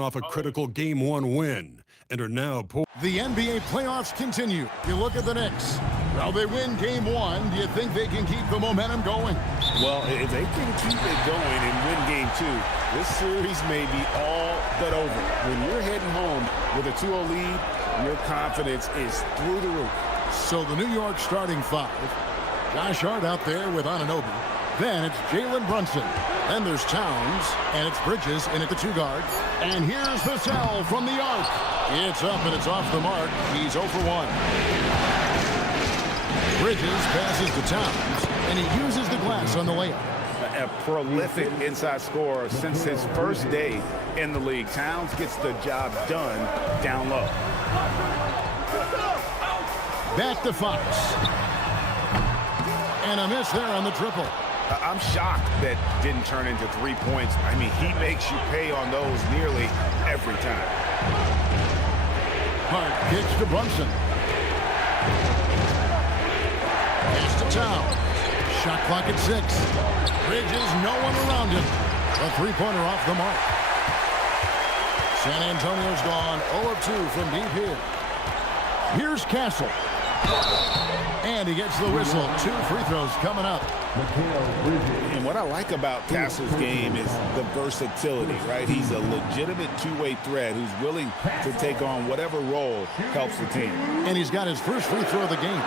off a critical Game 1 win and are now The NBA playoffs continue. You look at the Knicks. Well, they win Game 1. Do you think they can keep the momentum going? Well, if they can keep it going and win Game 2, this series may be all but over. When you're heading home with a 2-0 lead, your confidence is through the roof. So the New York starting five. Josh Hart out there with Anunoby. Then it's Jalen Brunson. Then there's Towns, and it's Bridges in at the 2 guard. And here's Vassell from the arc. It's up and it's off the mark. He's 0 for 1. Bridges passes to Towns, and he uses the glass on the layup. A prolific inside scorer since his first day in the league. Towns gets the job done down low. Back to Fox. And a miss there on the triple. I'm shocked that didn't turn into 3 points. I mean, he makes you pay on those nearly every time. Hart kicks to Brunson. Pass to Towns. Shot clock at 6. Bridges, no one around him. A three-pointer off the mark. San Antonio's gone 0 of 2 from deep here. Here's Castle. And he gets the whistle. 2 free throws coming up. And what I like about Castle's game is the versatility, right? He's a legitimate two-way threat who's willing to take on whatever role helps the team. And he's got his first free throw of the game.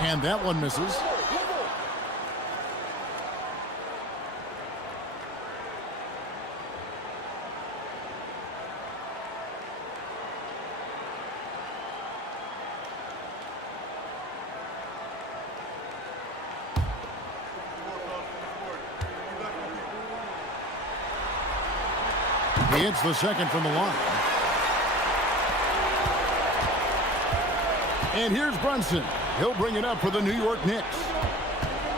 And that one misses. He hits the second from the line. And here's Brunson. He'll bring it up for the New York Knicks.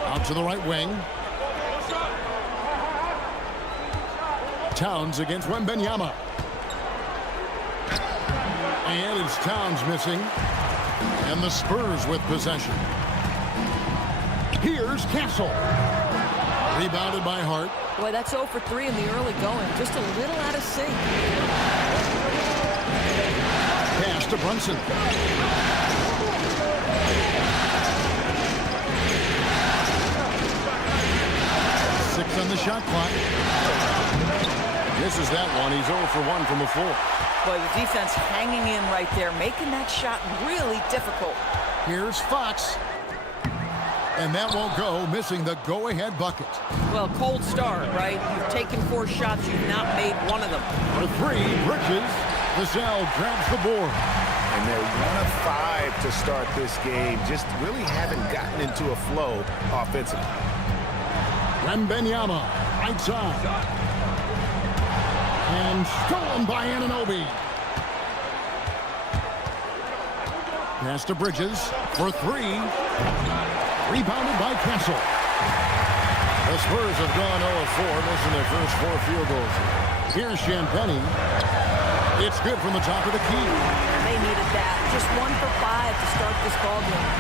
Out to the right wing. Towns against Wembanyama. And it's Towns missing. And the Spurs with possession. Here's Castle. Rebounded by Hart. Boy, that's 0 for 3 in the early going. Just a little out of sync. Pass to Brunson. 6 on the shot clock. Misses that one. He's 0 for 1 from the floor. Boy, the defense hanging in right there, making that shot really difficult. Here's Fox. And that won't go, missing the go-ahead bucket. Well, cold start, right? You've taken 4 shots, you've not made one of them. For 3, Bridges. Vassell grabs the board. And they're 1 of 5 to start this game. Just really haven't gotten into a flow offensively. Wembanyama, right side. And stolen by Anunoby. Pass to Bridges for 3. Rebounded by Castle. The Spurs have gone 0 of 4, missing their first 4 field goals. Here's Champagnie. It's good from the top of the key. They needed that. Just 1 for 5 to start this ball game.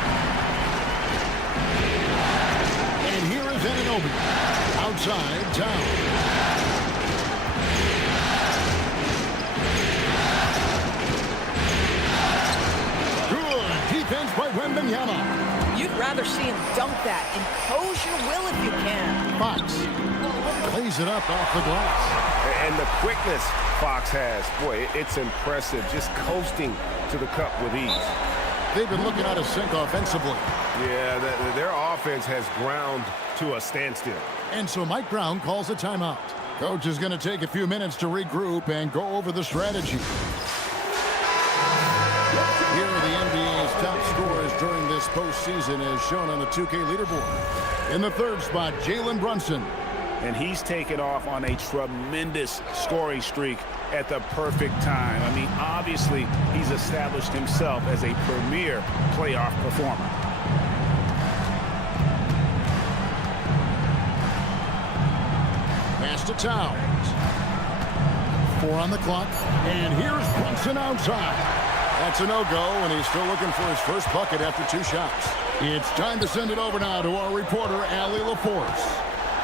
And here is Anunoby. Outside, Towns. Good defense by Wembanyama. You'd rather see him dunk that. Impose your will if you can. Fox plays it up off the glass. And the quickness Fox has, boy, it's impressive. Just coasting to the cup with ease. They've been looking out of sync offensively. Yeah, their offense has ground to a standstill. And so Mike Brown calls a timeout. Coach is going to take a few minutes to regroup and go over the strategy. Here are the NBA's top scorers during this postseason as shown on the 2K leaderboard. In the 3rd spot, Jalen Brunson. And he's taken off on a tremendous scoring streak at the perfect time. I mean, obviously, he's established himself as a premier playoff performer. Pass to Towns. 4 on the clock. And here's Brunson outside. That's a no-go, and he's still looking for his first bucket after 2 shots. It's time to send it over now to our reporter, Allie LaForce.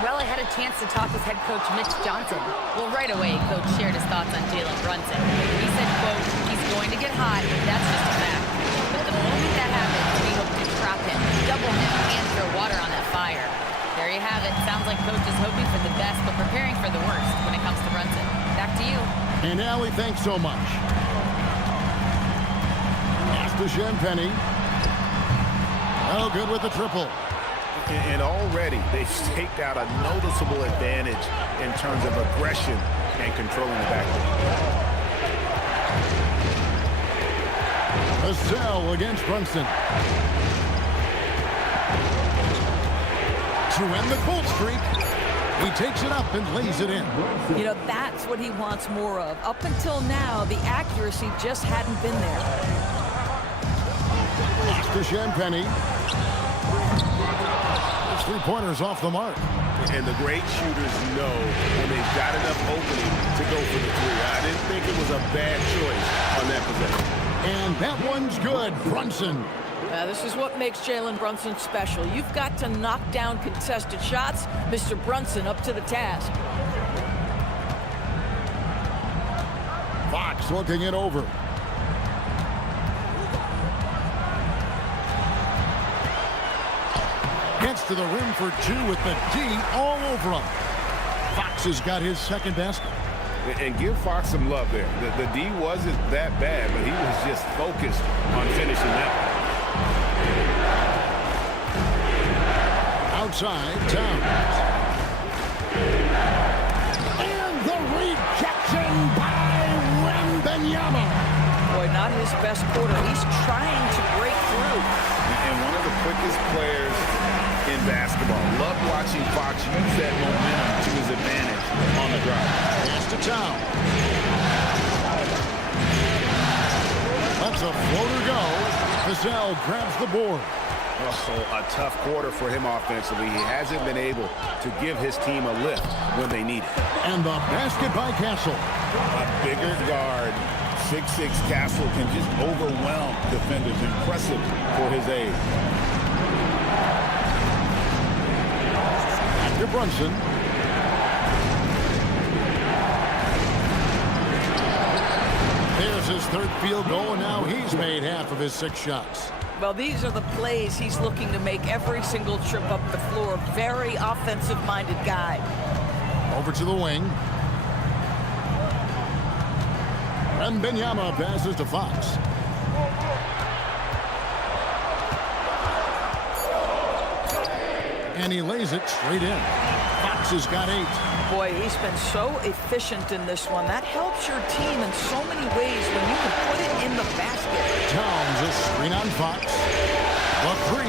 Well, I had a chance to talk with head coach Mitch Johnson. Well, right away, coach shared his thoughts on Jalen Brunson. He said, quote, he's going to get hot. That's just a fact. But the moment that happens, we hope to trap him, double him, and throw water on that fire. There you have it. Sounds like coach is hoping for the best, but preparing for the worst when it comes to Brunson. Back to you. And Allie, thanks so much. Pass to Champagny. Oh, good with the triple. And already they've staked out a noticeable advantage in terms of aggression and controlling the backcourt. Vassell against Brunson. To end the cold streak, he takes it up and lays it in. You know, that's what he wants more of. Up until now, the accuracy just hadn't been there. Pass to Champagny. His 3-pointers off the mark. And the great shooters know when they've got enough opening to go for the 3. I didn't think it was a bad choice on that possession. And that one's good. Brunson. This is what makes Jalen Brunson special. You've got to knock down contested shots. Mr. Brunson up to the task. Fox looking it over. Gets to the rim for 2 with the D all over him. Fox has got his second basket. And give Fox some love there. The D wasn't that bad, but he was just focused on finishing that one. Outside, Towns. And the rejection by Wembanyama. Boy, not his best quarter. He's trying to break through. And one of the quickest players in basketball. Love watching Fox use that momentum to his advantage on the drive. Pass to Towns. Lets a floater go. Vassell grabs the board. Oh, a tough quarter for him offensively. He hasn't been able to give his team a lift when they need it. And the basket by Castle. A bigger guard, 6'6" Castle, can just overwhelm defenders. Impressive for his age. To Brunson. There's his 3rd field goal, and now he's made half of his 6 shots. Well, these are the plays he's looking to make every single trip up the floor. Very offensive-minded guy. Over to the wing. Wembanyama passes to Fox. And he lays it straight in. Fox has got 8. Boy, he's been so efficient in this one. That helps your team in so many ways when you can put it in the basket. Towns a screen on Fox. The 3.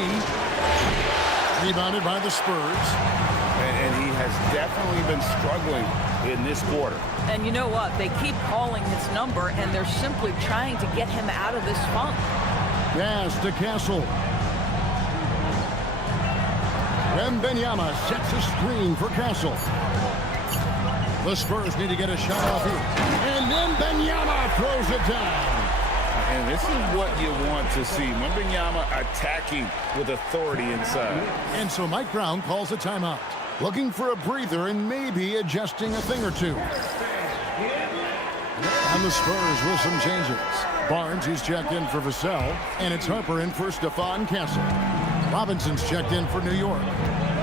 Rebounded by the Spurs. And he has definitely been struggling in this quarter. And you know what? They keep calling his number, and they're simply trying to get him out of this funk. Pass to Castle. Wembanyama sets a screen for Castle. The Spurs need to get a shot off here. And Wembanyama throws it down. And this is what you want to see. Wembanyama attacking with authority inside. And so Mike Brown calls a timeout. Looking for a breather and maybe adjusting a thing or 2. And the Spurs with some changes. Barnes, he's checked in for Vassell. And it's Harper in for Stephon Castle. Robinson's checked in for New York.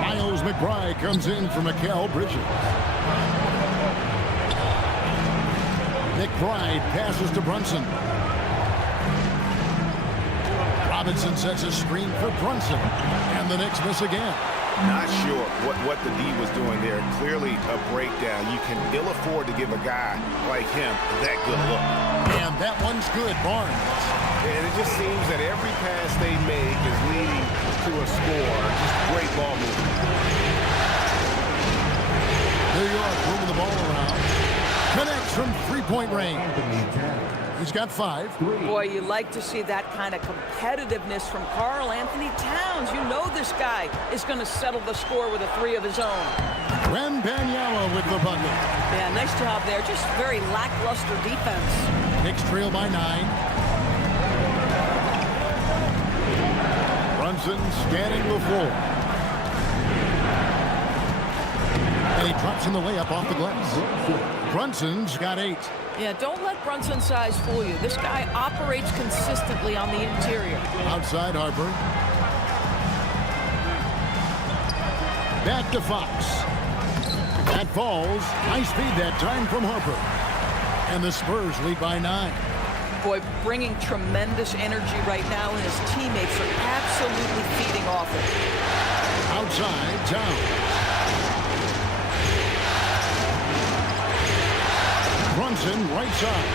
Miles McBride comes in for Mikal Bridges. McBride passes to Brunson. Robinson sets a screen for Brunson. And the Knicks miss again. Not sure what the D was doing there. Clearly a breakdown. You can ill afford to give a guy like him that good look. And that one's good, Barnes. And it just seems that every pass they make is leading to a score. Just great ball movement. New York moving the ball around. Connects from 3-point range. He's got 5. Boy, you like to see that kind of competitiveness from Karl Anthony Towns. You know this guy is going to settle the score with a 3 of his own. Wembanyama with the bucket. Yeah, nice job there. Just very lackluster defense. Knicks trail by 9. Brunson scanning the floor. And he drops in the layup off the glass. Brunson's got 8. Yeah, don't let Brunson's size fool you. This guy operates consistently on the interior. Outside Harper. Back to Fox. That falls. High speed that time from Harper. And the Spurs lead by 9. Boy, bringing tremendous energy right now, and his teammates are absolutely feeding off it. Outside, Towns. Brunson, right side.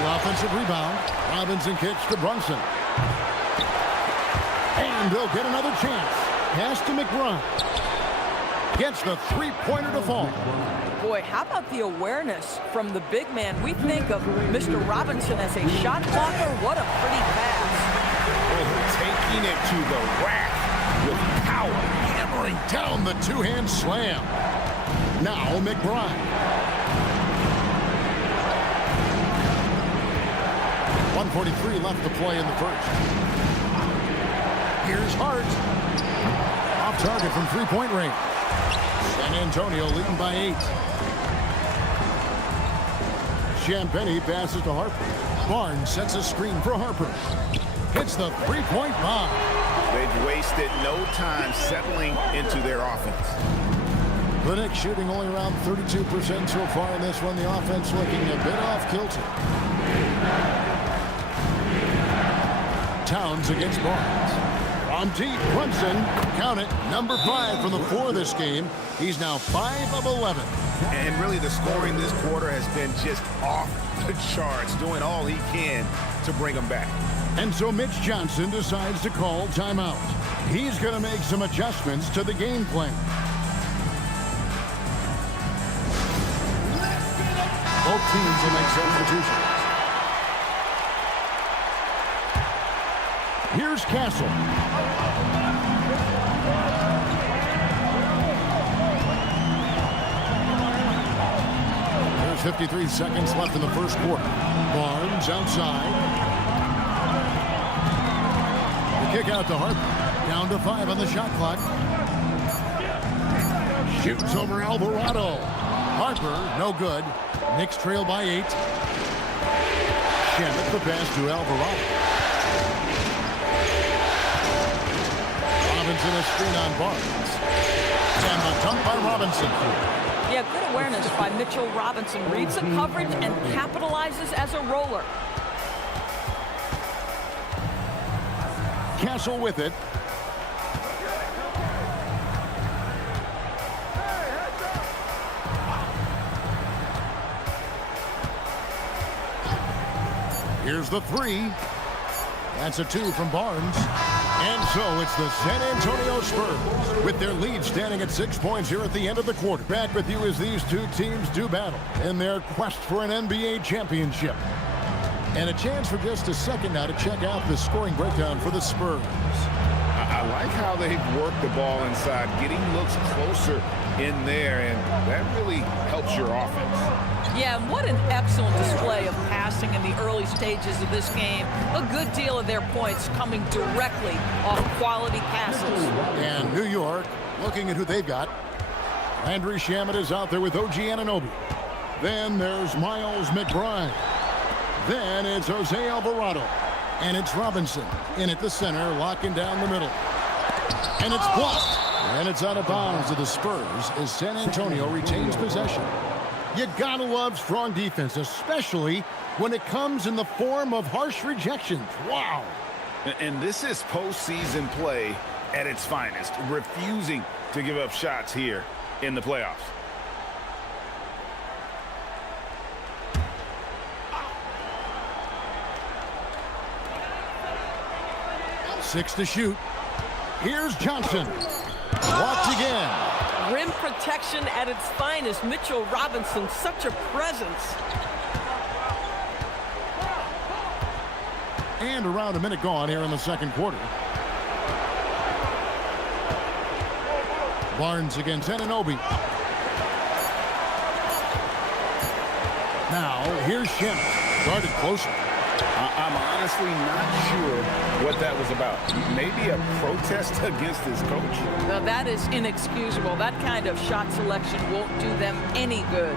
The offensive rebound. Robinson kicks to Brunson. And they'll get another chance. Pass to McBride. Gets the three-pointer to fall. Boy, how about the awareness from the big man? We think of Mr. Robinson as a shot blocker. What a pretty pass. Taking it to the rack with power. Hammering down the two-hand slam. Now McBride. 1:43 left to play in the first. Here's Hart. Off target from three-point range. San Antonio leading by 8. Champagnie passes to Harper. Barnes sets a screen for Harper. Hits the three-point bomb. They've wasted no time settling into their offense. The Knicks shooting only around 32% so far in this one. The offense looking a bit off kilter. Towns against Barnes. On deep, Brunson, count it, number 5 from the floor this game. He's now 5 of 11. And really the scoring this quarter has been just off the charts, doing all he can to bring them back. And so Mitch Johnson decides to call timeout. He's going to make some adjustments to the game plan. Both teams will make substitutions. Here's Castle. There's 53 seconds left in the first quarter. Barnes outside. The kick out to Harper. Down to 5 on the shot clock. Shoots over Alvarado. Harper, no good. Knicks trail by 8. Shamet the pass to Alvarado. Robinson a screen on Barnes. And the dunk by Robinson. Yeah, good awareness by Mitchell Robinson. Reads the coverage and capitalizes as a roller. Castle with it. Here's the 3. That's a 2 from Barnes. And so it's the San Antonio Spurs with their lead standing at 6 points here at the end of the quarter. Back with you as these two teams do battle in their quest for an NBA championship. And a chance for just a second now to check out the scoring breakdown for the Spurs. I like how they've worked the ball inside, getting looks closer in there, and that really helps your offense. Yeah, what an excellent display of passing in the early stages of this game. A good deal of their points coming directly off quality passes. And New York, looking at who they've got. Landry Shamet is out there with OG Anunoby. Then there's Miles McBride. Then it's Jose Alvarado. And it's Robinson in at the center, locking down the middle. And it's blocked. And it's out of bounds to the Spurs as San Antonio retains possession. You gotta love strong defense, especially when it comes in the form of harsh rejections. Wow. And this is postseason play at its finest, refusing to give up shots here in the playoffs. Six to shoot. Here's Johnson. Blocked again. Rim protection at its finest. Mitchell Robinson, such a presence. And around a minute gone here in the second quarter. Barnes against Anunoby. Now, here's Shannon. Guarded closer. I'm honestly not sure what that was about. Maybe a protest against his coach? Now, that is inexcusable. That kind of shot selection won't do them any good.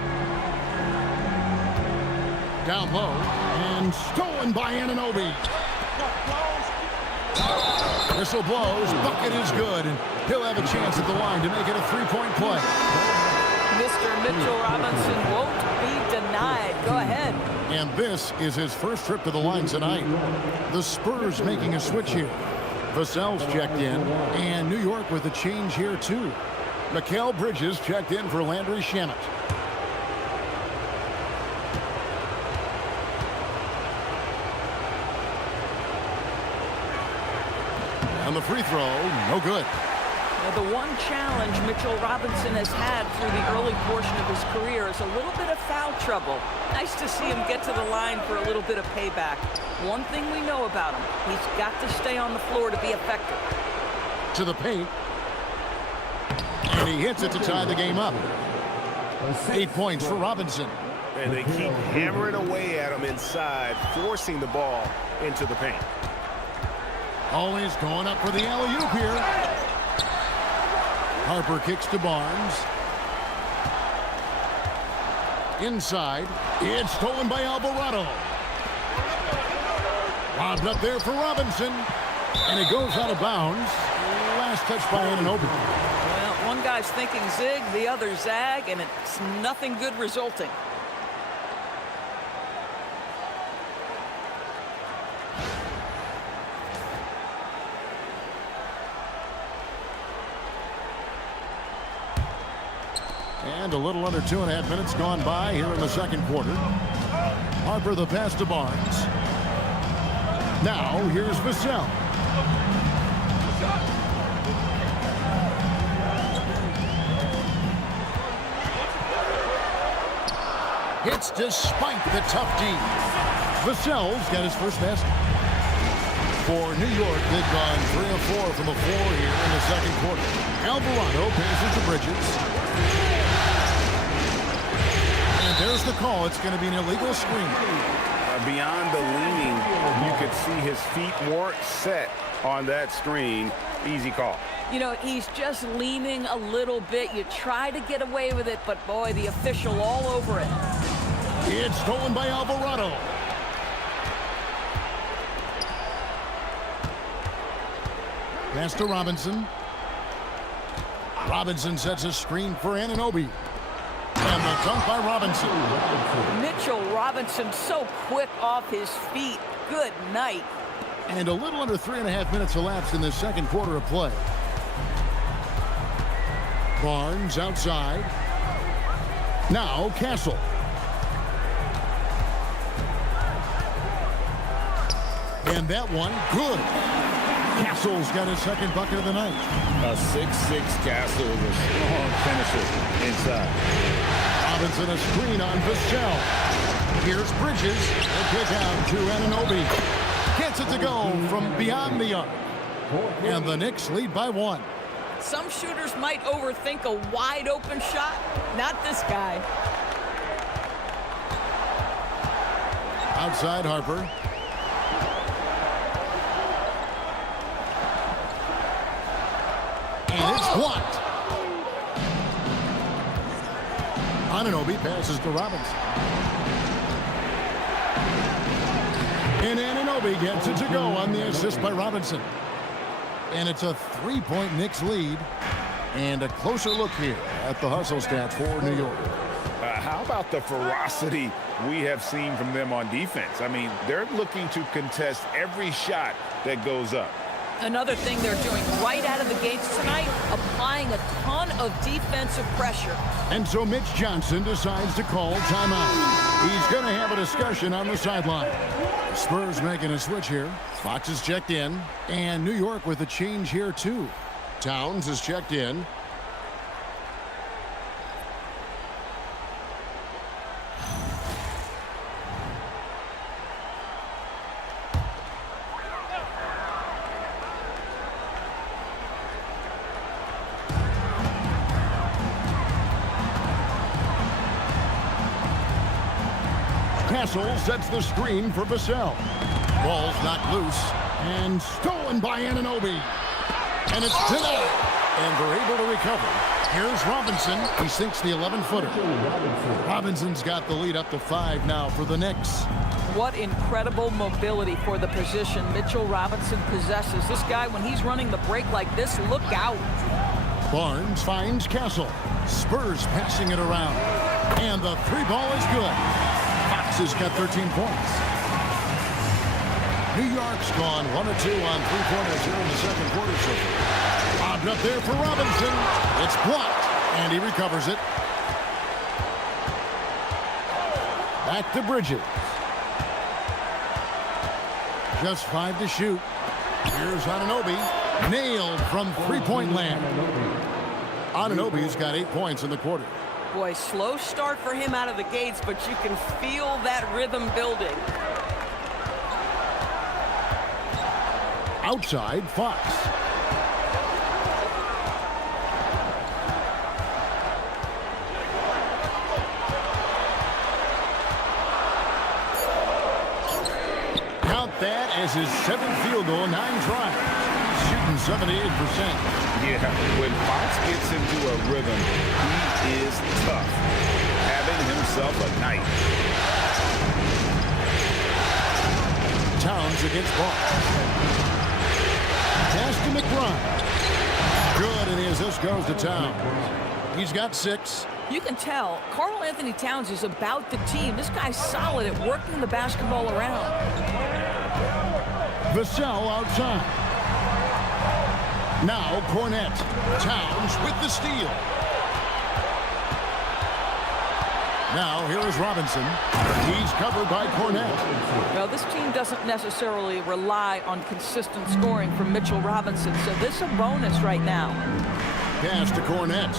Down low, and stolen by Anunoby. Whistle blows, bucket is good, and he'll have a chance at the line to make it a three-point play. Mr. Mitchell Robinson won't be denied. Go ahead. And this is his first trip to the line tonight. The Spurs making a switch here. Vassell's checked in, and New York with a change here too. Mikal Bridges checked in for Landry Shamet. And the free throw, no good. Now, the one challenge Mitchell Robinson has had through the early portion of his career is a little bit of foul trouble. Nice to see him get to the line for a little bit of payback. One thing we know about him, he's got to stay on the floor to be effective. To the paint. And he hits it to tie the game up. 8 points for Robinson. And they keep hammering away at him inside, forcing the ball into the paint. Always going up for the alley-oop here. Harper kicks to Barnes. Inside. It's stolen by Alvarado. Lobbed up there for Robinson. And it goes out of bounds. Last touch by Anunoby. Well, one guy's thinking zig, the other zag, and it's nothing good resulting. And a little under 2.5 minutes gone by here in the second quarter. Harper the pass to Barnes. Now here's Vassell. Hits despite the tough D. Vassell's got his first basket. For New York, they've gone 3 of 4 from the floor here in the second quarter. Alvarado passes to Bridges. There's the call. It's going to be an illegal screen. Beyond the leaning, you could see his feet weren't set on that screen. Easy call. You know, he's just leaning a little bit. You try to get away with it, but boy, the official all over it. It's stolen by Alvarado. Pass to Robinson. Robinson sets a screen for Anunoby. And the dunk by Robinson. Mitchell Robinson so quick off his feet. Good night. And a little under 3.5 minutes elapsed in the second quarter of play. Barnes outside. Now Castle. And that one, good. Castle's got his second bucket of the night. A 6'6" Castle is a strong finisher inside. Robinson a screen on Vassell. Here's Bridges. The kick out to Anunoby. Gets it to go from beyond the arc. And the Knicks lead by 1. Some shooters might overthink a wide open shot. Not this guy. Outside Harper. And it's blocked. Anunoby passes to Robinson. And Anunoby gets it to go on the assist by Robinson. And it's a 3-point Knicks lead. And a closer look here at the hustle stats for New York. How about the ferocity we have seen from them on defense? I mean, they're looking to contest every shot that goes up. Another thing they're doing right out of the gates tonight, applying a ton of defensive pressure. And so Mitch Johnson decides to call timeout. He's going to have a discussion on the sideline. Spurs making a switch here. Fox is checked in. And New York with a change here too. Towns is checked in. Castle sets the screen for Vassell. Ball's knocked loose and stolen by Anunoby. And it's denied. And they're able to recover. Here's Robinson. He sinks the 11-footer. Robinson's got the lead up to 5 now for the Knicks. What incredible mobility for the position Mitchell Robinson possesses. This guy, when he's running the break like this, look out. Barnes finds Castle. Spurs passing it around. And the 3-ball is good. Fox has got 13 points. New York's gone 1 of 2 on 3-pointers here in the second quarter so far. Lobbed up there for Robinson. It's blocked, and he recovers it. Back to Bridges. Just 5 to shoot. Here's Anunoby. Nailed from three-point land. Anunoby's got 8 points in the quarter. Boy, slow start for him out of the gates, but you can feel that rhythm building. Outside, Fox. Count that as his 7th field goal, 9 tries. Shooting 78%. Yeah, when Fox gets into a rhythm, he is tough. Having himself a night. Towns against Barnes. Pass to McBride. Good, and the assist goes to Towns. He's got 6. You can tell Karl Anthony Towns is about the team. This guy's solid at working the basketball around. Vassell outside. Now Cornette. Towns with the steal. Now here is Robinson. He's covered by Cornette. Well, this team doesn't necessarily rely on consistent scoring from Mitchell Robinson, so this is a bonus right now. Pass to Cornette.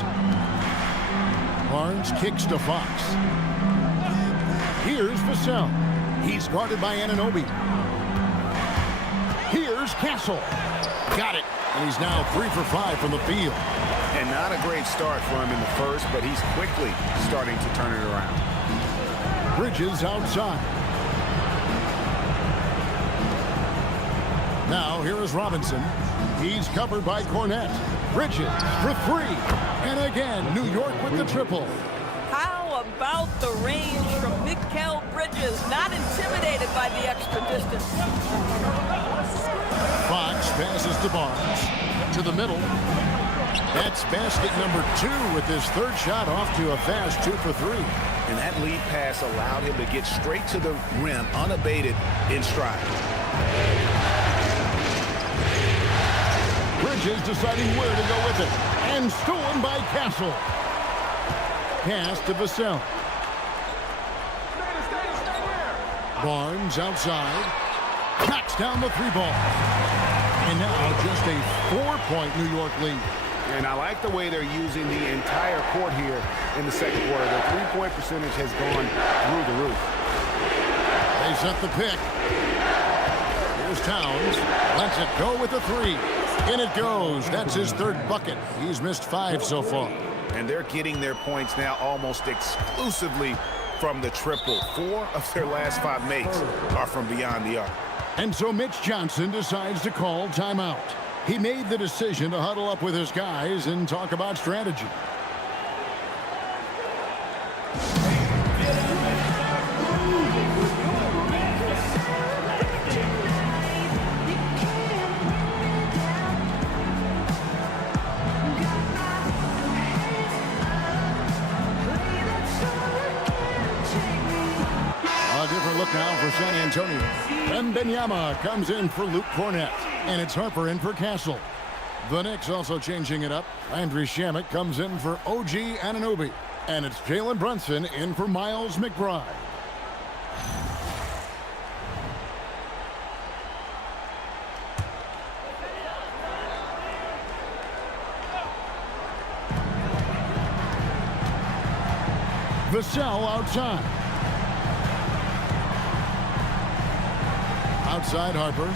Barnes kicks to Fox. Here's Vassell. He's guarded by Anunoby. Here's Castle. Got it. And he's now 3 for 5 from the field. And not a great start for him in the first, but he's quickly starting to turn it around. Bridges outside. Now here is Robinson. He's covered by Cornette. Bridges for 3. And again, New York with the triple. How about the range from Mikal Bridges? Not intimidated by the extra distance. Fox passes to Barnes. To the middle. That's basket number 2 with his 3rd shot off to a fast 2 for 3. And that lead pass allowed him to get straight to the rim, unabated in stride. Bridges deciding where to go with it. And stolen by Castle. Pass to Vassell. Barnes outside. Knocks down the 3-ball. And now just a 4-point New York lead. And I like the way they're using the entire court here in the second quarter. Their 3-point percentage has gone through the roof. They set the pick. Here's Towns. Lets it go with a 3. In it goes. That's his 3rd bucket. He's missed 5 so far. And they're getting their points now almost exclusively from the triple. 4 of their last 5 makes are from beyond the arc. And so Mitch Johnson decides to call timeout. He made the decision to huddle up with his guys and talk about strategy. A different look now for San Antonio. Wembanyama comes in for Luke Cornette. And it's Harper in for Castle. The Knicks also changing it up. Landry Shamet comes in for OG Anunoby. And it's Jalen Brunson in for Miles McBride. Vassell outside. Outside Harper.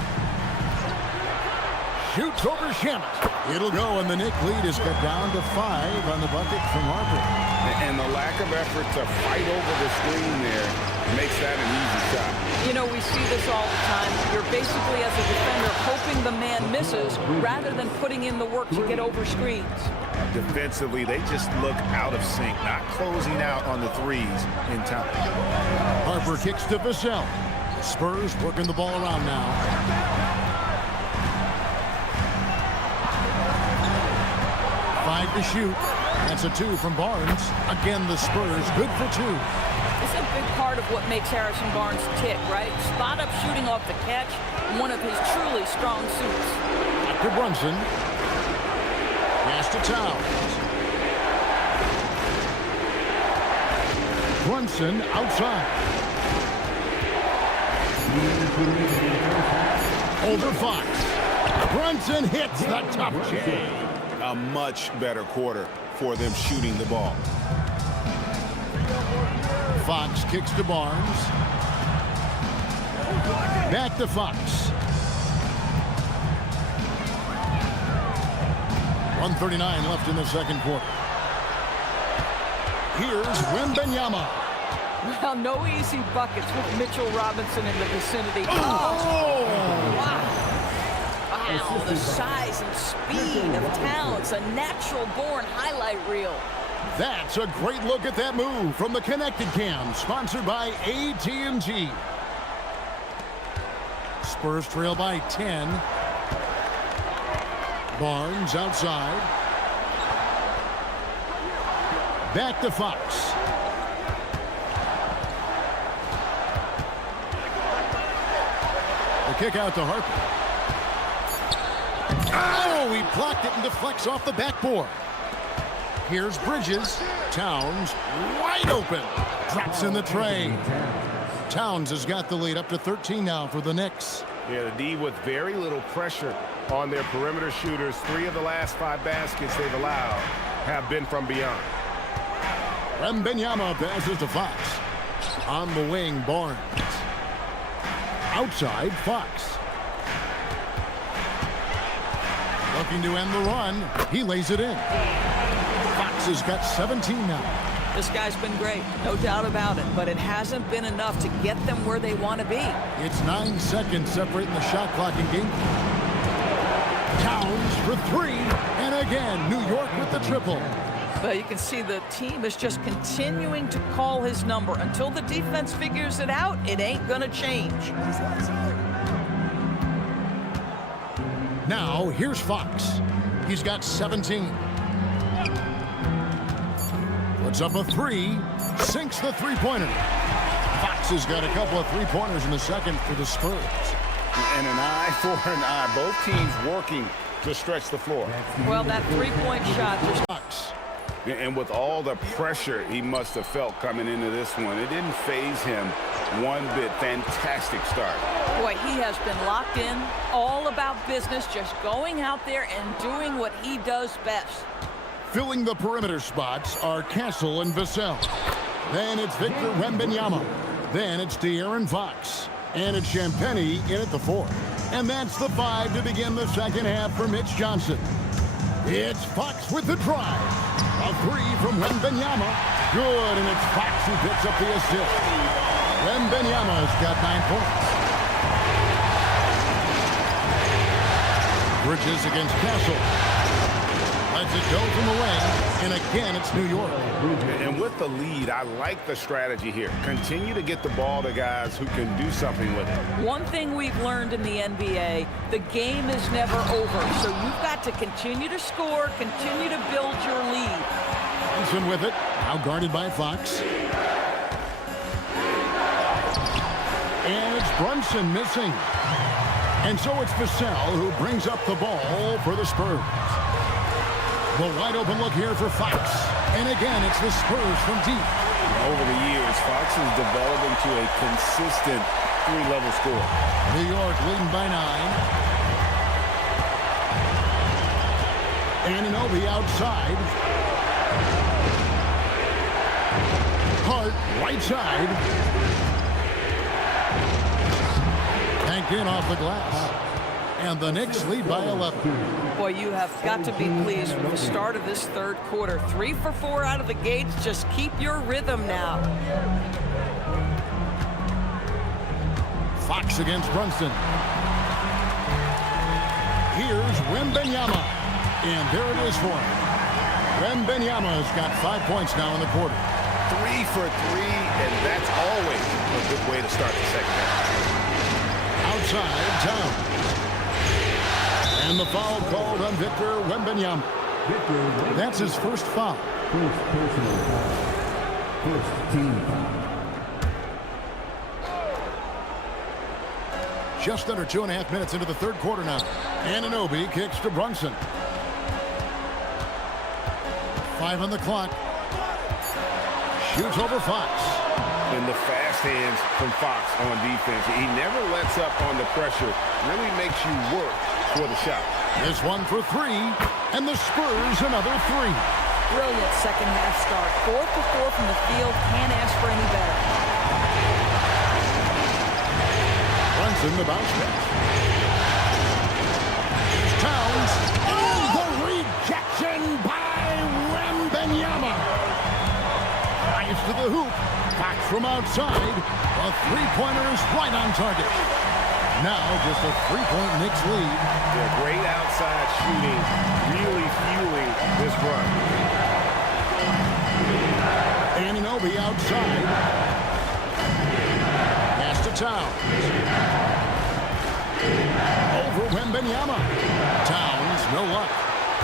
Shoots over Shamet. It'll go, and the Knicks lead is cut down to 5 on the bucket from Harper. And the lack of effort to fight over the screen there makes that an easy shot. You know, we see this all the time. You're basically, as a defender, hoping the man misses rather than putting in the work to get over screens. Defensively, they just look out of sync, not closing out on the threes in time. Harper kicks to Vassell. Spurs working the ball around now. Five to shoot. That's a two from Barnes. Again, the Spurs good for two. It's a big part of what makes Harrison Barnes tick, right? Spot-up shooting off the catch, one of his truly strong suits. To Brunson. Pass to Towns. Brunson outside. Over Fox. Brunson hits the top J. A much better quarter for them shooting the ball. Fox kicks to Barnes. Back to Fox. 1:39 left in the second quarter. Here's Wembanyama. Well, no easy buckets with Mitchell Robinson in the vicinity. Oh! Wow, the size and speed of Towns, a natural-born highlight reel. That's a great look at that move from the Connected Cam, sponsored by AT&T. Spurs trail by 10. Barnes outside. Back to Fox. The kick out to Harper. Oh, he blocked it and deflects off the backboard. Here's Bridges. Towns wide open. Drops in the tray. Towns has got the lead up to 13 now for the Knicks. Yeah, the D with very little pressure on their perimeter shooters. 3 of the last 5 baskets they've allowed have been from beyond. Wembanyama passes to Fox. On the wing, Barnes. Outside, Fox. Looking to end the run. He lays it in. Fox has got 17 now. This guy's been great, no doubt about it, but it hasn't been enough to get them where they want to be. It's 9 seconds separating the shot clock and game. Towns for 3. And again, New York with the triple. But you can see the team is just continuing to call his number. Until the defense figures it out, it ain't going to change. Now, here's Fox. He's got 17. Puts up a 3. Sinks the three-pointer. Fox has got a couple of three-pointers in the second for the Spurs. And an eye for an eye. Both teams working to stretch the floor. Well, that three-point shot just... Fox. And with all the pressure he must have felt coming into this one, it didn't faze him one bit. Fantastic start. Boy, he has been locked in, all about business, just going out there and doing what he does best. Filling the perimeter spots are Castle and Vassell. Then it's Victor Wembanyama. Then it's De'Aaron Fox. And it's Champagnie in at the 4. And that's the 5 to begin the second half for Mitch Johnson. It's Fox with the drive. A 3 from Wembanyama. Good, and it's Fox who picks up the assist. Wembanyama's got 9 points. Bridges against Castle. Lets it go from the wing, and again it's New York. And with the lead, I like the strategy here. Continue to get the ball to guys who can do something with it. One thing we've learned in the NBA, the game is never over. So you've got to continue to score, continue to build your lead. Brunson with it, now guarded by Fox. And it's Brunson missing. And so it's Vassell who brings up the ball for the Spurs. The wide open look here for Fox. And again, it's the Spurs from deep. Over the years, Fox has developed into a consistent 3-level scorer. New York leading by 9. Anunoby outside. Hart right side. Banked in off the glass. And the Knicks lead by 11. Boy, you have got to be pleased with the start of this third quarter. 3 for 4 out of the gates. Just keep your rhythm now. Fox against Brunson. Here's Wembanyama. And there it is for him. Wembanyama has got 5 points now in the quarter. 3 for 3, and that's always a good way to start the second half. Outside Towns. And the foul called on Victor Wembanyama. That's his first foul. First personal foul. First team foul. Just under 2.5 minutes into the third quarter now. Anunoby kicks to Brunson. 5 on the clock. Shoots over Fox. And the fast hands from Fox on defense. He never lets up on the pressure. Really makes you work for the shot. This one for 3. And the Spurs another 3. Brilliant second half start. 4 for 4 from the field. Can't ask for any better. Brunson the bounce pass. Here's Towns. Oh, the rejection by Wembanyama. Eyes to the hoop. Fox from outside. A three-pointer is right on target. Now just a 3-point Knicks lead. Yeah, great outside shooting, really fueling this run. Anunoby outside. Pass to Towns. Over Wembanyama. Towns, no luck.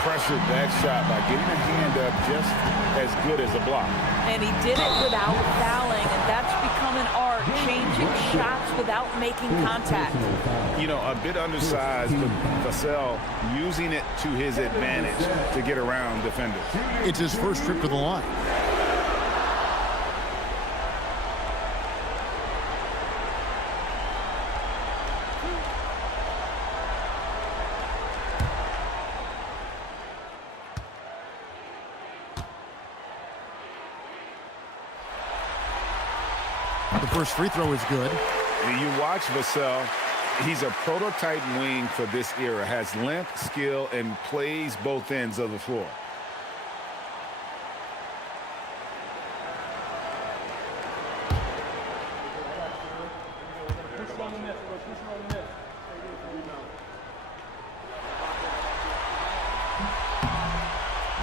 Pressured that shot by getting a hand up just as good as a block. And he did it without fouling, and that's become an art, changing shots without making contact. You know, a bit undersized, but Vassell using it to his advantage to get around defenders. It's his first trip to the line. The first free throw is good. And you watch Vassell, he's a prototype wing for this era. Has length, skill, and plays both ends of the floor.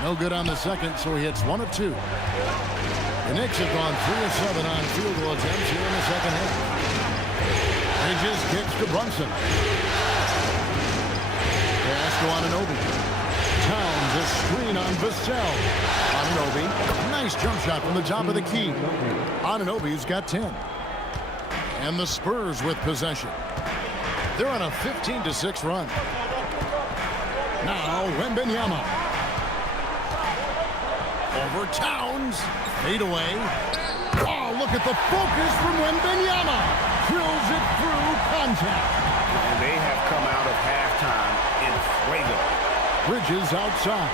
No good on the second, so he hits 1 of 2. The Knicks have gone 3 of 7 on field goal attempts here in the second half. Bridges kicks to Brunson. Pass to Anunoby. Towns a screen on Vassell. Anunoby, nice jump shot from the top of the key. Anunoby's got 10. And the Spurs with possession. They're on a 15-6 run. Now Wembanyama. Over Towns. Fade away. Oh, look at the focus from Wembanyama. Drills it through contact. And they have come out of halftime in fuego. Bridges outside.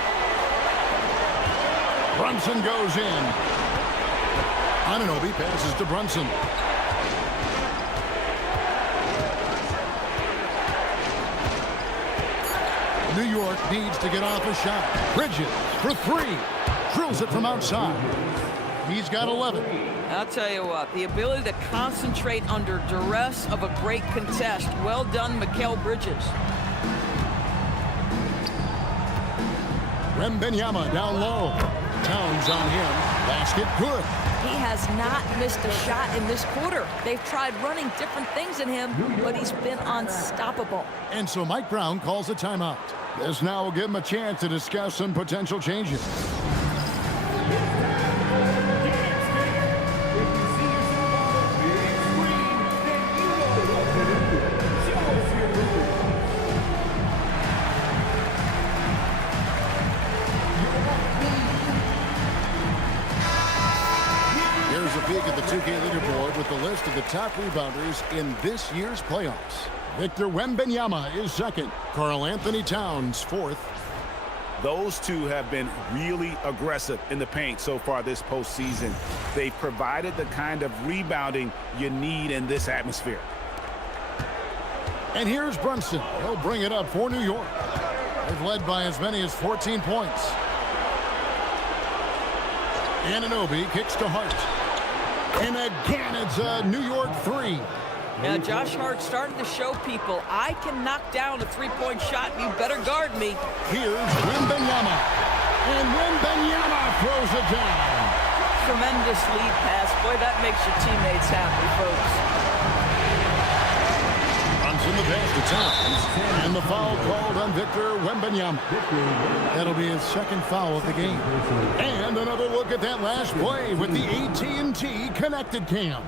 Brunson goes in. Anunoby passes to Brunson. New York needs to get off a shot. Bridges for 3. Drills it from outside. He's got 11. I'll tell you what, the ability to concentrate under duress of a great contest. Well done, Mikal Bridges. Wembanyama down low. Towns on him. Basket good. He has not missed a shot in this quarter. They've tried running different things in him, but he's been unstoppable. And so Mike Brown calls a timeout. This now will give him a chance to discuss some potential changes. Here's a peek at the 2K leaderboard with the list of the top rebounders in this year's playoffs. Victor Wembanyama is second. Karl Anthony Towns fourth. Those two have been really aggressive in the paint so far this postseason. They've provided the kind of rebounding you need in this atmosphere. And here's Brunson. He'll bring it up for New York. They've led by as many as 14 points. Anunoby kicks to Hart. And again, it's a New York three. Now, Josh Hart starting to show people, I can knock down a three-point shot. You better guard me. Here's Wembanyama. And Wembanyama throws it down. Tremendous lead pass. Boy, that makes your teammates happy, folks. In the pass to Towns. And the foul called on Victor Wembanyama. That'll be his second foul of the game. And another look at that last play with the AT&T connected cam.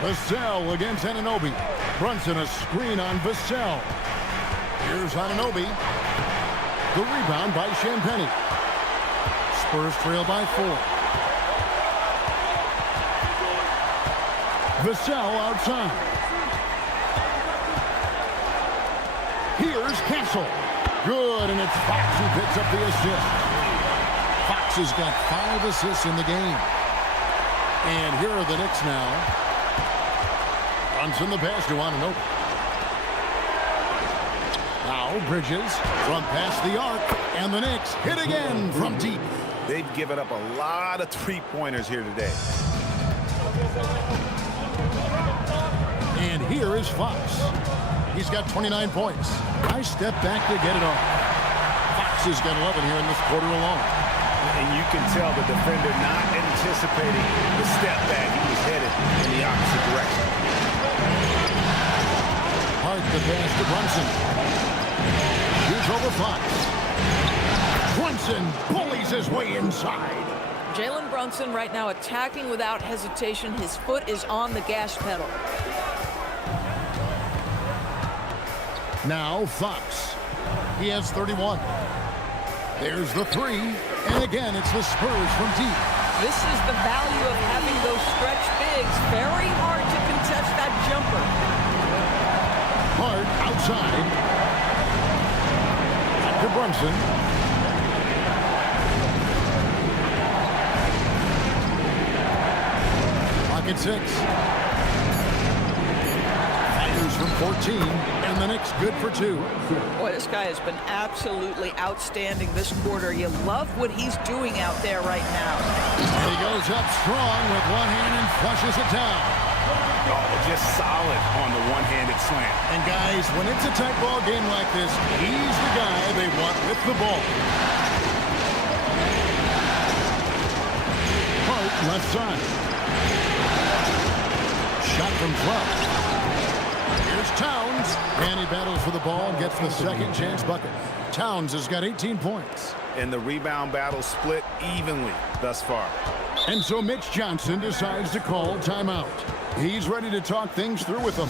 Vassell against Anunoby. Brunson a screen on Vassell. Here's Anunoby. The rebound by Champagnie. Spurs trail by 4. Vassell outside. Here's Castle. Good, and it's Fox who picks up the assist. Fox has got 5 assists in the game. And here are the Knicks now. Runs in the pass to Anunoby. Now Bridges from past the arc, and the Knicks hit again from deep. They've given up a lot of three-pointers here today. And here is Fox. He's got 29 points. Nice step back to get it off. Fox has got 11 here in this quarter alone. And you can tell the defender not anticipating the step back. He was headed in the opposite direction. Hart the pass to Brunson. Here's over Fox. Brunson bullies his way inside. Jalen Brunson right now attacking without hesitation. His foot is on the gas pedal. Now Fox. He has 31. There's the three. And again, it's the Spurs from deep. This is the value of having those stretch bigs. Very hard to contest that jumper. Hart outside. To Brunson. Pocket 6. Fires from 14, and the Knicks good for 2. Boy, this guy has been absolutely outstanding this quarter. You love what he's doing out there right now. And he goes up strong with one hand and flushes it down. Oh, just solid on the one-handed slam. And guys, when it's a tight ball game like this, he's the guy they want with the ball. Hart left side. Shot from 12. Here's Towns. And he battles for the ball and gets the second chance bucket. Towns has got 18 points. And the rebound battle split evenly thus far. And so Mitch Johnson decides to call timeout. He's ready to talk things through with them.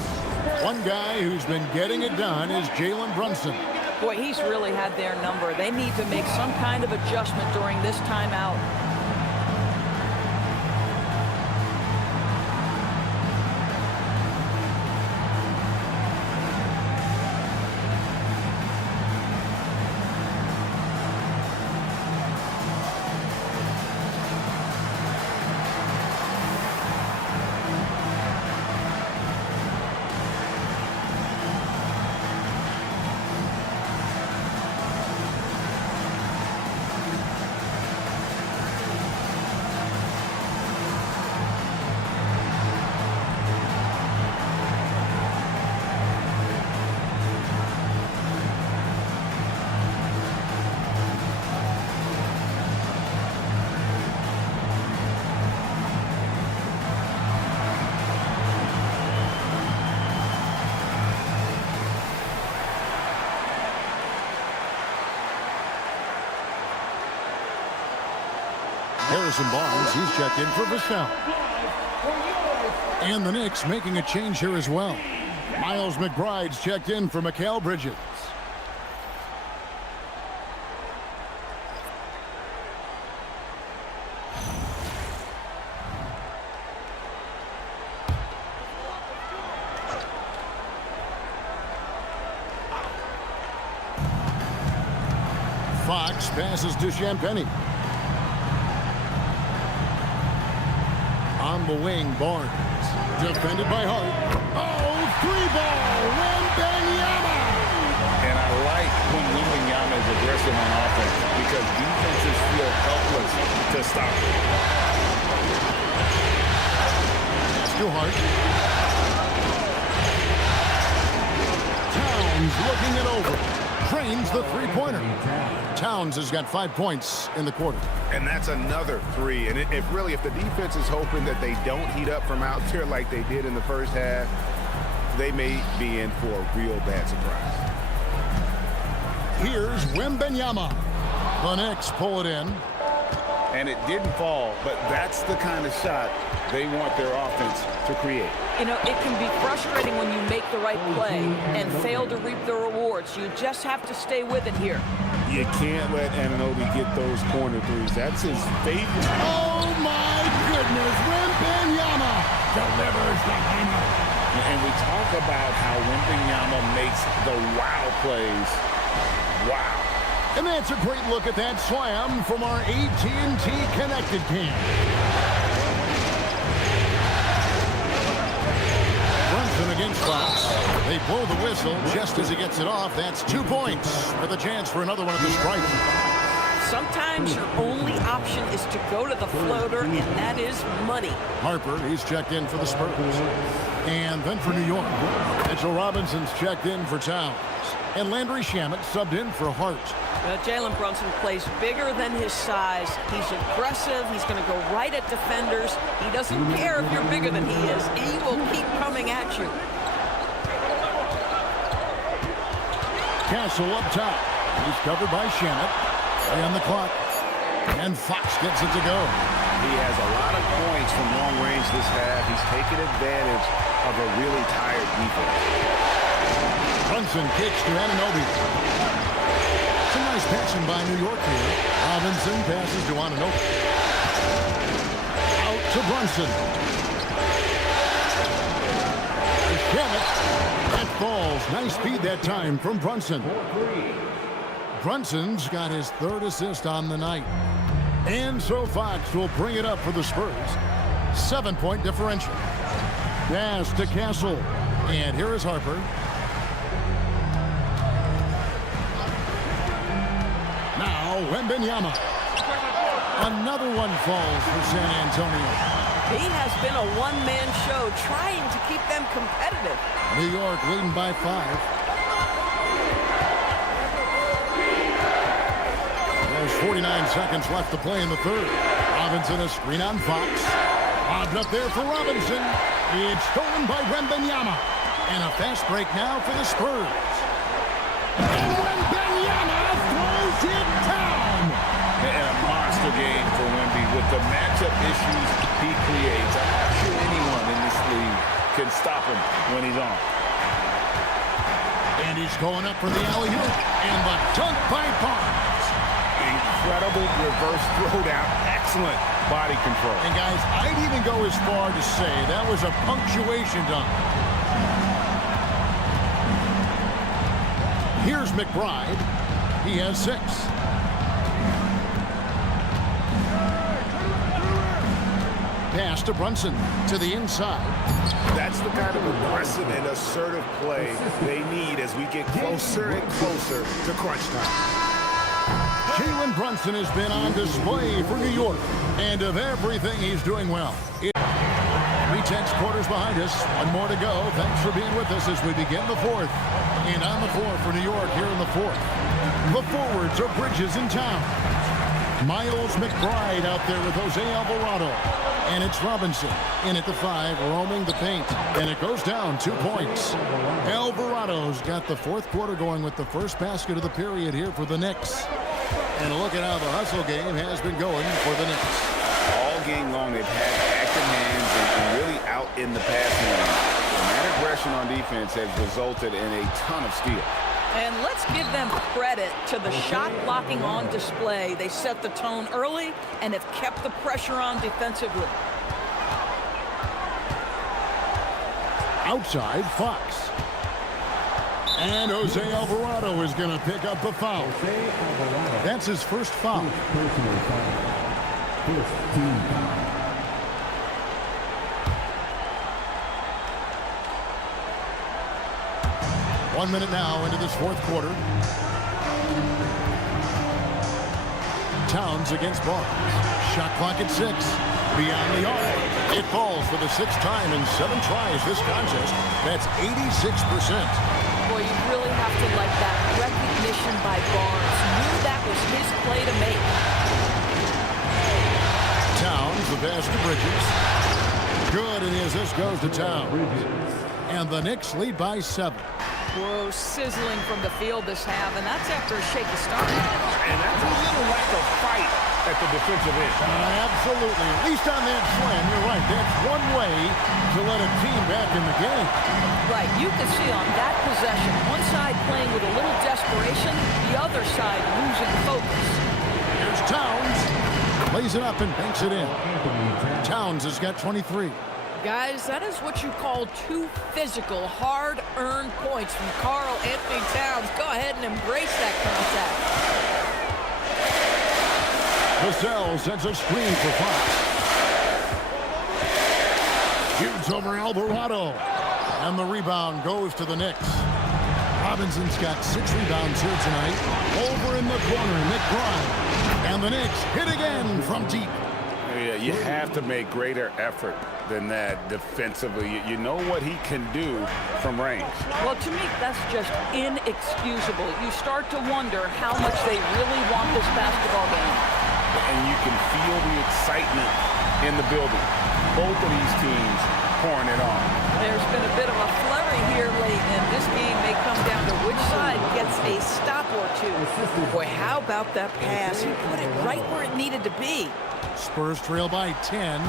One guy who's been getting it done is Jalen Brunson. Boy, he's really had their number. They need to make some kind of adjustment during this timeout. Harrison Barnes, he's checked in for Vassell. And the Knicks making a change here as well. Miles McBride's checked in for Mikal Bridges. Fox passes to Champagny. On the wing, Barnes. Defended by Hart. Oh, three ball. Wembanyama. And I like when Wembanyama is aggressive on offense because defenses feel helpless to stop him. That's too hard. Towns looking it over. Drains the three-pointer. Towns has got 5 points in the quarter. And that's another three. And if the defense is hoping that they don't heat up from out there like they did in the first half, they may be in for a real bad surprise. Here's Wembanyama. The Knicks pull it in. And it didn't fall, but that's the kind of shot they want their offense to create. You know, it can be frustrating when you make the right play and fail to reap the rewards. You just have to stay with it here. You can't let Anunoby get those corner threes. That's his favorite. Oh, my goodness. Wembanyama delivers the hammer. And we talk about how Wembanyama makes the wow plays. Wow. And that's a great look at that slam from our AT&T Connected Cam. Brunson against Fox. They blow the whistle just as he gets it off. That's 2 points with a chance for another one at the stripe. Sometimes your only option is to go to the floater, and that is money. Harper, he's checked in for the Spurs. And then for New York, Mitchell Robinson's checked in for Towns. And Landry Shamet subbed in for Hart. Jalen Brunson plays bigger than his size. He's aggressive. He's going to go right at defenders. He doesn't care if you're bigger than he is. He will keep coming at you. Castle up top. He's covered by Shamet. Play on the clock. And Fox gets it to go. He has a lot of points from long range this half. He's taken advantage of a really tired defense. Brunson kicks to Anunoby. Some nice passing by New York here. Robinson passes to Anunoby. Out to Brunson. Shamet. That falls. Nice speed that time from Brunson. Brunson's got his 3rd assist on the night. And so Fox will bring it up for the Spurs. 7-point differential. Pass to Castle. And here is Harper. Now Wembanyama. Another one falls for San Antonio. He has been a one-man show trying to keep them competitive. New York leading by 5. There's 49 seconds left to play in the 3rd. Robinson a screen on Fox. Lobbed up there for Robinson. It's stolen by Wembanyama. And a fast break now for the Spurs. And Wembanyama throws it down. And a monster game for Wemby with the matchup issues he creates. I'm not sure anyone in this league can stop him when he's on. And he's going up for the alley-oop. And the dunk by Barnes. Incredible reverse throwdown. Excellent body control. And guys, I'd even go as far to say that was a punctuation dunk. Here's McBride. He has 6. Pass to Brunson to the inside. That's the kind of aggressive and assertive play they need as we get closer and closer to crunch time. Jalen Brunson has been on display for New York, and of everything he's doing well. 3/10 quarters behind us. One more to go. Thanks for being with us as we begin the 4th. And on the floor for New York here in the 4th. The forwards are Bridges in town. Miles McBride out there with Jose Alvarado. And it's Robinson in at the 5, roaming the paint. And it goes down 2 points. Alvarado's got the 4th quarter going with the first basket of the period here for the Knicks. And look at how the hustle game has been going for the Knicks. All game long, they've had active hands and really out in the passing lane. And that aggression on defense has resulted in a ton of steals. And let's give them credit to the shot blocking on display. They set the tone early and have kept the pressure on defensively. Outside, Fox. And Jose Alvarado is going to pick up the foul. That's his first foul. Personal foul. First team foul. One minute now into this fourth quarter. Towns against Barnes. Shot clock at 6. Beyond the arc. It falls for the 6th time in 7 tries this contest. That's 86%. Boy, you really have to like that recognition by Barnes. Knew that was his play to make. Towns, the pass to Bridges. Good, and the assist goes to Towns. And the Knicks lead by 7. Whoa, sizzling from the field this half, and that's after a shaky start. And that's a little lack of fight at the defensive end. Absolutely. At least on that slam, you're right. That's one way to let a team back in the game. Right, you can see on that possession, one side playing with a little desperation, the other side losing focus. Here's Towns. Plays it up and banks it in. Towns has got 23. Guys, that is what you call 2 physical, hard-earned points from Karl Anthony Towns. Go ahead and embrace that contact. Vassell sends a screen for Fox. Shoots over Alvarado. And the rebound goes to the Knicks. Robinson's got 6 rebounds here tonight. Over in the corner, McBride. And the Knicks hit again from deep. Yeah, you have to make greater effort than that defensively. You know what he can do from range. Well, to me, that's just inexcusable. You start to wonder how much they really want this basketball game. And you can feel the excitement in the building. Both of these teams pouring it on. There's been a bit of a flurry here late, and this game may come down to which side gets a stop or two. Boy, how about that pass? He put it right where it needed to be. Spurs trail by 10.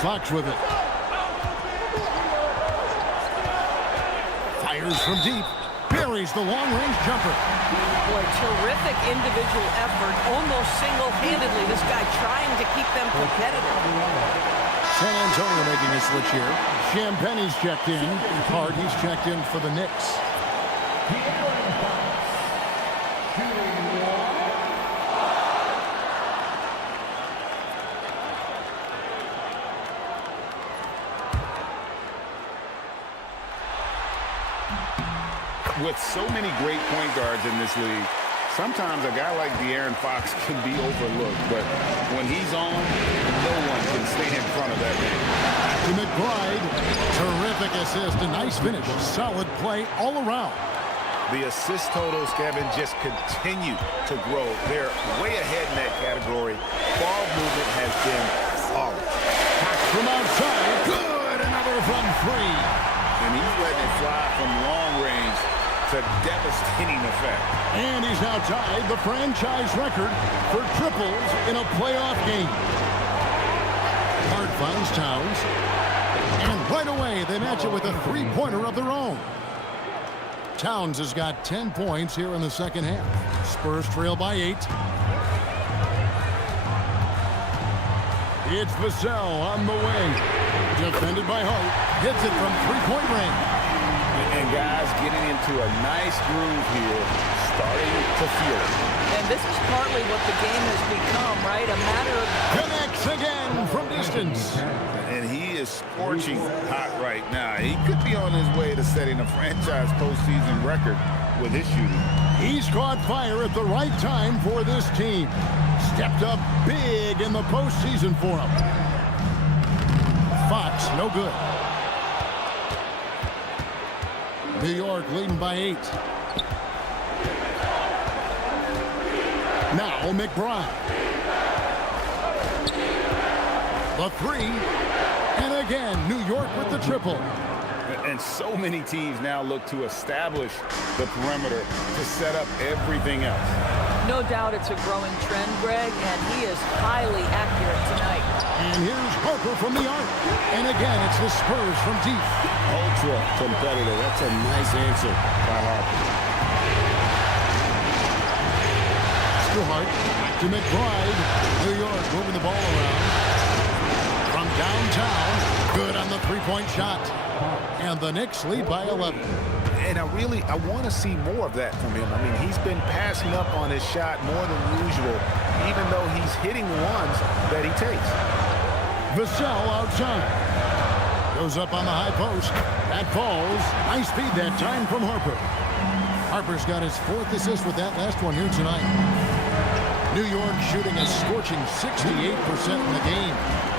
Fox with it. Fires from deep. Buries the long-range jumper. Boy, terrific individual effort. Almost single-handedly, this guy trying to keep them competitive. San Antonio making a switch here. Champagne's checked in. Hard, he's checked in for the Knicks. With so many great point guards in this league, sometimes a guy like De'Aaron Fox can be overlooked, but when he's on, no one can stay in front of that man. To McBride, terrific assist, a nice finish, solid play all around. The assist totals, Kevin, just continue to grow. They're way ahead in that category. Ball movement has been solid. From outside, good, another from 3. And he's letting it fly from long range to devastating effect. And he's now tied the franchise record for triples in a playoff game. Hart finds Towns. And right away, they match it with a 3-pointer of their own. Towns has got 10 points here in the second half. Spurs trail by 8. It's Vassell on the way. Defended by Hart. Hits it from 3-point range. And guys getting into a nice groove here, starting to feel it. And this is partly what the game has become, right? A matter of... Connects again from distance. And he is scorching hot right now. He could be on his way to setting a franchise postseason record with his shooting. He's caught fire at the right time for this team. Stepped up big in the postseason for him. Fox, no good. New York leading by 8. Now McBride. The 3. And again, New York with the triple. And so many teams now look to establish the perimeter to set up everything else. No doubt it's a growing trend, Greg, and he is highly accurate tonight. And here's Harper from the arc. And again, it's the Spurs from deep. Ultra competitive. That's a nice answer by Harper. To Hart, to McBride. New York moving the ball around. From downtown, good on the 3-point shot. And the Knicks lead by 11. And I want to see more of that from him. I mean, he's been passing up on his shot more than usual, even though he's hitting the ones that he takes. Vassell outside. Goes up on the high post. That falls. Nice speed that time from Harper. Harper's got his 4th assist with that last one here tonight. New York shooting a scorching 68% in the game.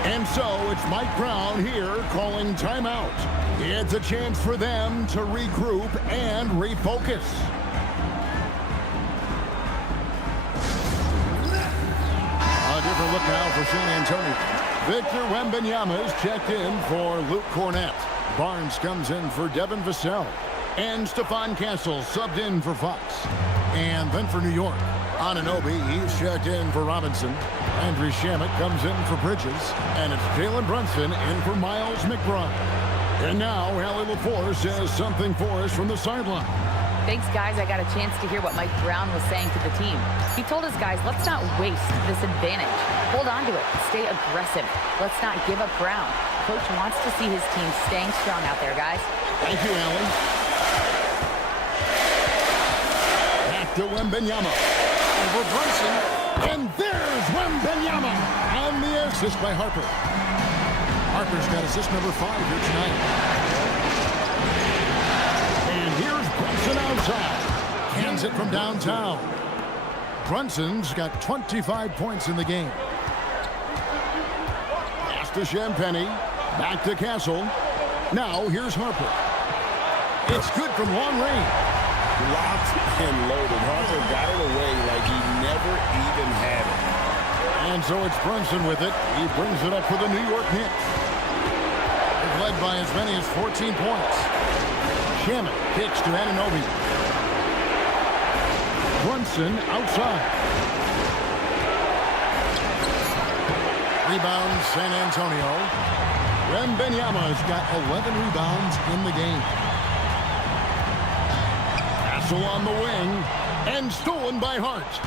And so it's Mike Brown here calling timeout. It's a chance for them to regroup and refocus. A different look now for San Antonio. Victor Wembanyama is checked in for Luke Cornett. Barnes comes in for Devin Vassell. And Stephon Castle subbed in for Fox. And then for New York, Anunoby, he's checked in for Robinson. Andrew Shamet comes in for Bridges. And it's Jalen Brunson in for Miles McBride. And now, Allie LaForce says something for us from the sideline. Thanks, guys. I got a chance to hear what Mike Brown was saying to the team. He told us, guys, let's not waste this advantage. Hold on to it. Stay aggressive. Let's not give up ground. Coach wants to see his team staying strong out there, guys. Thank you, Allie. Back to Wembanyama. Over Brunson. And there's Wembanyama. And the assist by Harper. Harper's got assist number 5 here tonight. And here's Brunson outside. Hands it from downtown. Brunson's got 25 points in the game. Pass to Champagnie. Back to Castle. Now here's Harper. It's good from long range. Locked and loaded. Harper got it away like he never even had it. And so it's Brunson with it. He brings it up for the New York Knicks. They've led by as many as 14 points. Shamet kicks to Anunoby. Brunson outside. Rebound San Antonio. Wembanyama's got 11 rebounds in the game. Castle on the wing. And stolen by Hart.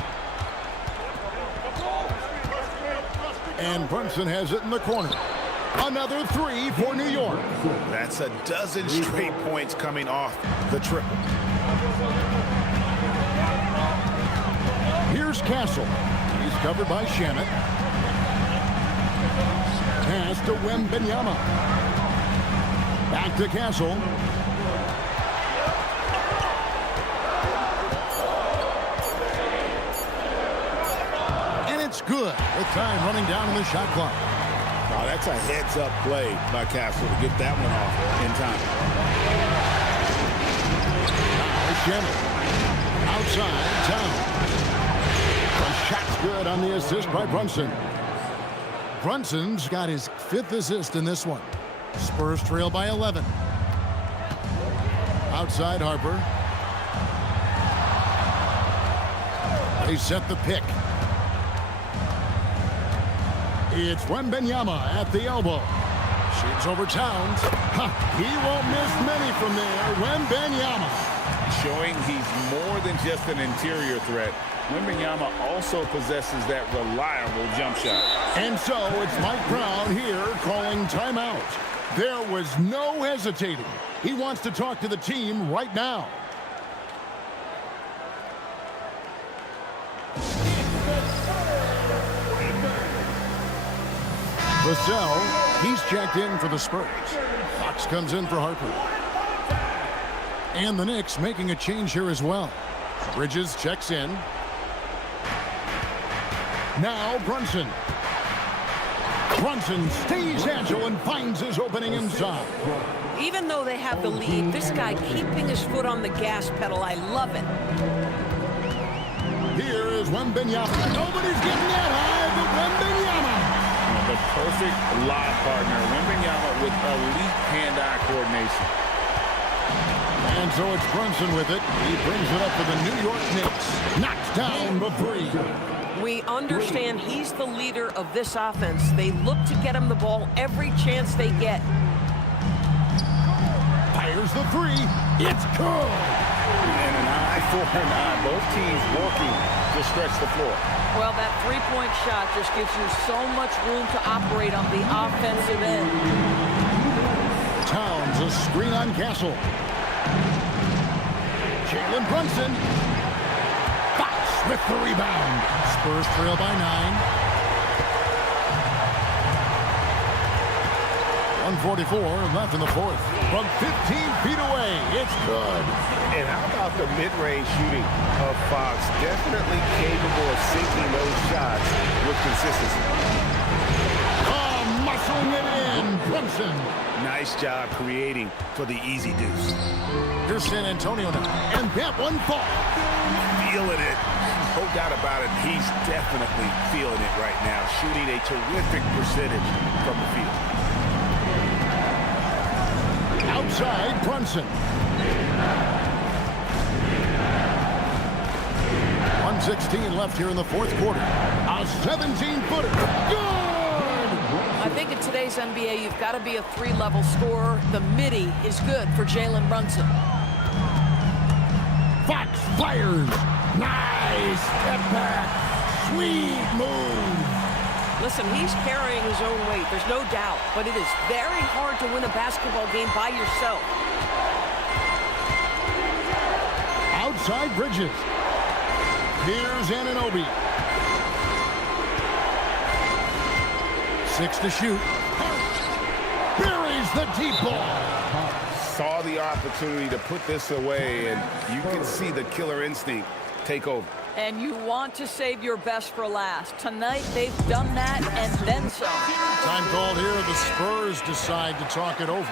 And Brunson has it in the corner. Another 3 for New York. That's a dozen straight points coming off the triple. Here's Castle. He's covered by Shamet. Pass to Wembanyama. Back to Castle. And it's good with time running down on the shot clock. Oh, that's a heads-up play by Castle to get that one off in time. Now Shamet. Outside town. The shot's good on the assist by Brunson. Brunson's got his 5th assist in this one. Spurs trail by 11. Outside Harper. They set the pick. It's Wembanyama at the elbow. Shoots over Towns. He won't miss many from there. Wembanyama. Showing he's more than just an interior threat. Wembanyama also possesses that reliable jump shot. And so it's Mike Brown here calling timeout. There was no hesitating. He wants to talk to the team right now. Vassell, he's checked in for the Spurs. Fox comes in for Harper. And the Knicks making a change here as well. Bridges checks in. Now Brunson. Brunson stays agile and finds his opening inside. Even though they have the lead, this guy keeping his foot on the gas pedal, I love it. Here is Wembanyama. Nobody's getting that high, but Wembanyama. The perfect lob partner. Wembanyama with elite hand-eye coordination. And so it's Brunson with it. He brings it up for the New York Knicks. Knocks down the 3. We understand he's the leader of this offense. They look to get him the ball every chance they get. Fires the 3. It's good. And an eye for an eye. Both teams working to stretch the floor. Well, that three-point shot just gives you so much room to operate on the offensive end. Towns There's a screen on Castle. Jalen Brunson. Fox with the rebound. Spurs trail by 9. 1:44 left in the fourth. From 15 feet away, it's good. And how about the mid-range shooting of Fox? Definitely capable of sinking those shots with consistency. Oh, muscling it in, Brunson. Nice job creating for the easy deuce. Here's San Antonio now, and that one falls. Feeling it. No doubt about it. He's definitely feeling it right now. Shooting a terrific percentage from the field. Outside, Brunson. 1:16 left here in the fourth quarter. A 17-footer. Good! I think in today's NBA, you've got to be a 3-level scorer. The midi is good for Jalen Brunson. Fox fires. Nice step back. Sweet move. Listen, he's carrying his own weight. There's no doubt. But it is very hard to win a basketball game by yourself. Outside Bridges. Here's Anunoby. 6 to shoot. Buries the deep ball. Saw the opportunity to put this away, and you can see the killer instinct take over. And you want to save your best for last. Tonight, they've done that and then some. Time called here. The Spurs decide to talk it over.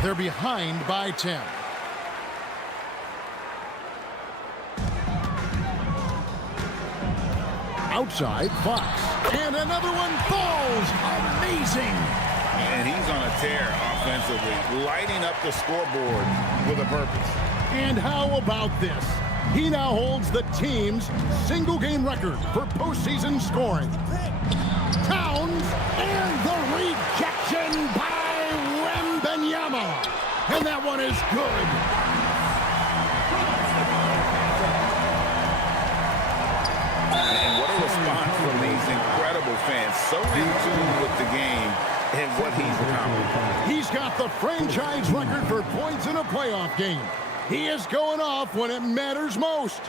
They're behind by 10. Outside, Fox. And another one falls. Amazing. And he's on a tear offensively, lighting up the scoreboard with a purpose. And how about this? He now holds the team's single-game record for postseason scoring. Towns and the rejection by Wembanyama. And that one is good. And what a response from these incredible fans. So in tune with the game and what he's accomplished. He's got the franchise record for points in a playoff game. He is going off when it matters most.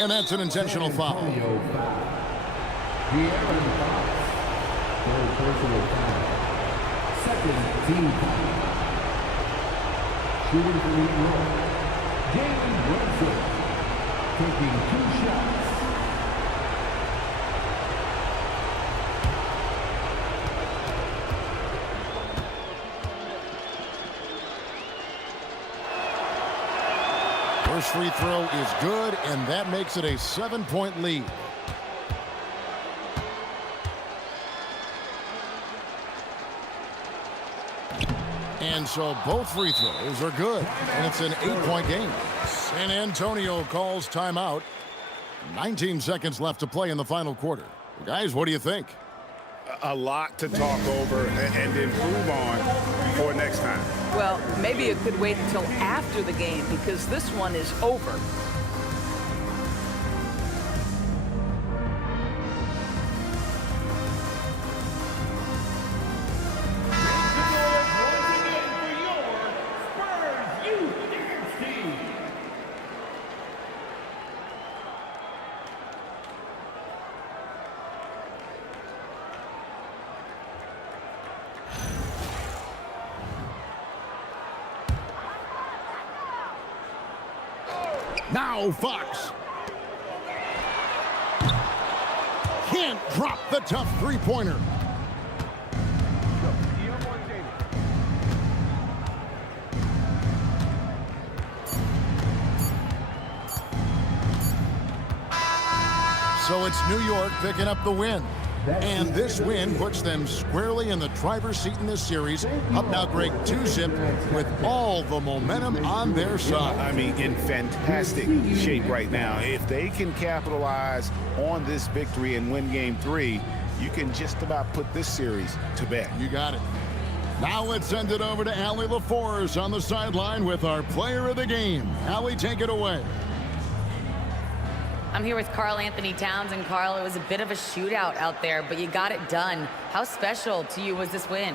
And that's an intentional foul. Second team foul. Shooting for New York. Jalen Brunson taking 2 shots. First free throw is good, and that makes it a 7-point lead. And so both free throws are good, and it's an 8-point game. San Antonio calls timeout. 19 seconds left to play in the final quarter. Guys, what do you think? A lot to talk over and improve on for next time. Well, maybe it could wait until after the game because this one is over. Now Fox. Can't drop the tough three-pointer. So it's New York picking up the win. And this win puts them squarely in the driver's seat in this series. Up now, Greg, 2-zip with all the momentum on their side. I mean, in fantastic shape right now. If they can capitalize on this victory and win Game 3, you can just about put this series to bed. You got it. Now let's send it over to Allie LaForce on the sideline with our player of the game. Allie, take it away. I'm here with Karl Anthony Towns, and Karl, it was a bit of a shootout out there, but you got it done. How special to you was this win?